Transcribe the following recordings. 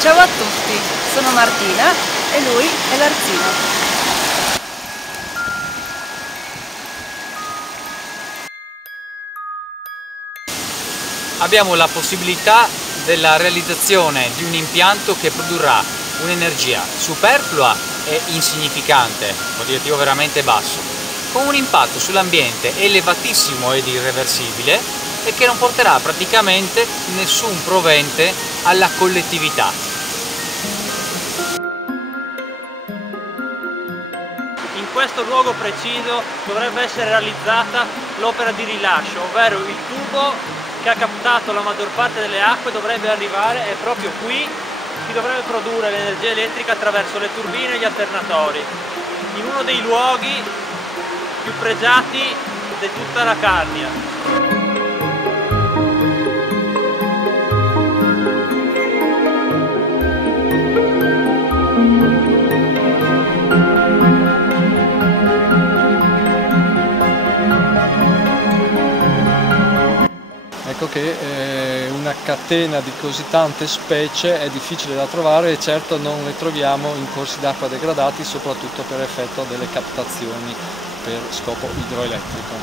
Ciao a tutti, sono Martina e lui è l'Arzino. Abbiamo la possibilità della realizzazione di un impianto che produrrà un'energia superflua e insignificante, quantitativo veramente basso, con un impatto sull'ambiente elevatissimo ed irreversibile e che non porterà praticamente nessun provente alla collettività. In questo luogo preciso dovrebbe essere realizzata l'opera di rilascio, ovvero il tubo che ha captato la maggior parte delle acque dovrebbe arrivare e proprio qui si dovrebbe produrre l'energia elettrica attraverso le turbine e gli alternatori, in uno dei luoghi più pregiati di tutta la Carnia. Ecco che una catena di così tante specie è difficile da trovare e certo non le troviamo in corsi d'acqua degradati, soprattutto per effetto delle captazioni per scopo idroelettrico.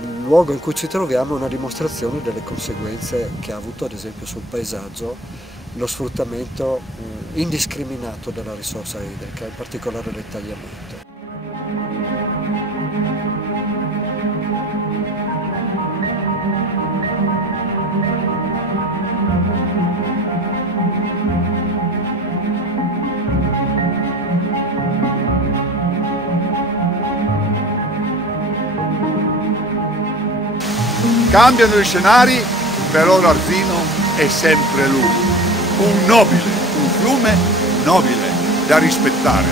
Il luogo in cui ci troviamo è una dimostrazione delle conseguenze che ha avuto ad esempio sul paesaggio lo sfruttamento indiscriminato della risorsa idrica, in particolare del tagliamento. Cambiano gli scenari, però l'Arzino è sempre lui, un nobile, un fiume nobile da rispettare.